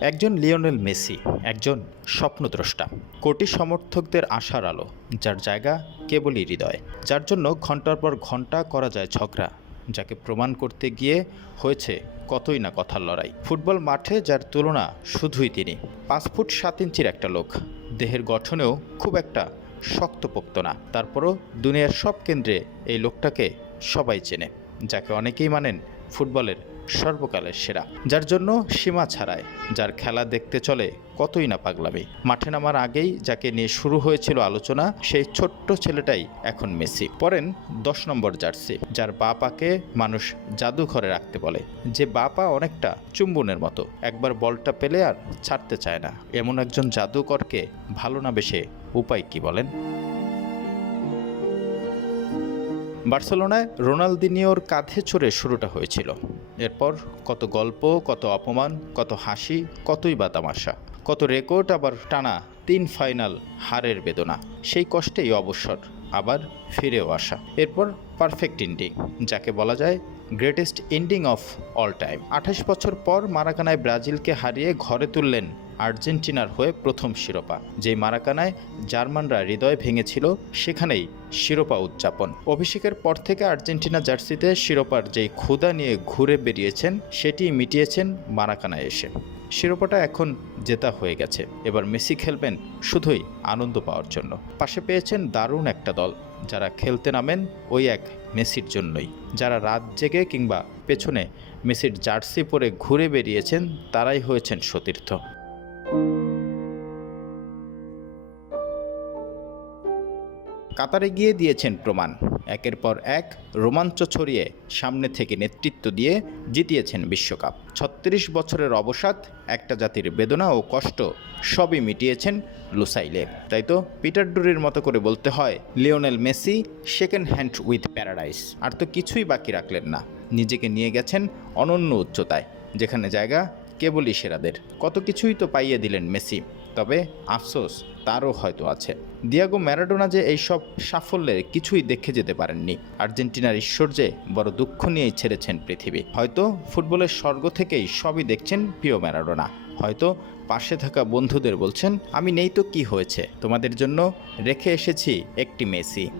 একজন Lionel Messi, একজন স্বপ্নদ্রষ্টা। কোটি সমর্থকদের আশার আলো, যার জায়গা কেবলই হৃদয়, যার জন্য ঘণ্টার পর ঘণ্টা করা যায় ঝগড়া, যাকে প্রমাণ করতে গিয়ে হয়েছে কতই না কথার লড়াই। ফুটবল মাঠে যার তুলনা শুধুই তিনি, পাঁচ ফুট সাত ইঞ্চির একটা লোক, দেহের গঠনেও খুব একটা শক্তপোক্ত না। তারপরও দুনিয়ার সব কেন্দ্রে এই লোকটাকে সবাই চেনে, যাকে অনেকেই মানেন ফুটবলের সর্বকালের সেরা, যার জন্য সীমা ছাড়ায়, যার খেলা দেখতে চলে কতই না পাগলামি। মাঠে নামার আগেই যাকে নিয়ে শুরু হয়েছিল আলোচনা, সেই ছোট্ট ছেলেটাই এখন মেসি। পরেন দশ নম্বর জার্সি, যার বা পাকে মানুষ জাদুঘরে রাখতে বলে। যে বা পা অনেকটা চুম্বনের মতো, একবার বলটা পেলে আর ছাড়তে চায় না। এমন একজন জাদুকরকে ভালো না বেশে উপায় কি বলেন? বার্সেলোনায় রোনালদিনিওর কাঁধে চড়ে শুরুটা হয়েছিল। এরপর কত গল্প, কত অপমান, কত হাসি, কতই বা তামাশা, কত রেকর্ড, আবার টানা তিন ফাইনাল হারের বেদনা। সেই কষ্টেই অবসর, আবার ফিরেও আসা। এরপর পারফেক্ট ইন্ডিং, যাকে বলা যায় greatest ending of all time. আঠাশ বছর পর মারাকানায় ব্রাজিলকে হারিয়ে ঘরে তুললেন আর্জেন্টিনার হয়ে প্রথম শিরোপা। যেই মারাকানায় জার্মানরা হৃদয় ভেঙেছিল, সেখানেই শিরোপা উদযাপন। অভিষেকের পর থেকে আর্জেন্টিনা জার্সিতে শিরোপার যেই ক্ষুদা নিয়ে ঘুরে বেরিয়েছেন সেটি মিটিয়েছেন মারাকানায় এসে। শিরোপাটা এখন জেতা হয়ে গেছে। এবার মেসি খেলবেন শুধুই আনন্দ পাওয়ার জন্য। পাশে পেয়েছেন দারুণ একটা দল। যারা খেলতে নামেন, ওই এক মেসির জন্যই। যারা রাত জেগে কিংবা পেছনে মেসির জার্সি পরে ঘুরে বেরিয়েছেন তারাই হয়েছেন সতীর্থ। কাতারে গিয়ে দিয়েছেন প্রমাণ। একের পর এক রোমাঞ্চ ছড়িয়ে সামনে থেকে নেতৃত্ব দিয়ে জিতিয়েছেন বিশ্বকাপ। ছত্রিশ বছরের অবসাদ, একটা জাতির বেদনা ও কষ্ট সবই মিটিয়েছেন লুসাইলে। তাই তো পিটার ডুরির মতো করে বলতে হয়, Lionel Messi second hand with paradise আর তো কিছুই বাকি রাখলেন না। নিজেকে নিয়ে গেছেন অনন্য উচ্চতায়, যেখানে জায়গা কেবলই সেরাদের। কত কিছুই তো পাইয়ে দিলেন মেসি। তবে আফসোস তারও হয়তো আছে। দিয়াগো ম্যারাডোনা যে এইসব সাফল্যের কিছুই দেখে যেতে পারেননি। আর্জেন্টিনার ঈশ্বর যে বড় দুঃখ নিয়েই ছেড়েছেন পৃথিবী। হয়তো ফুটবলের স্বর্গ থেকেই সবই দেখছেন প্রিয় ম্যারাডোনা। হয়তো পাশে থাকা বন্ধুদের বলছেন, আমি নেই তো কি হয়েছে? তোমাদের জন্য রেখে এসেছি একটি মেসি।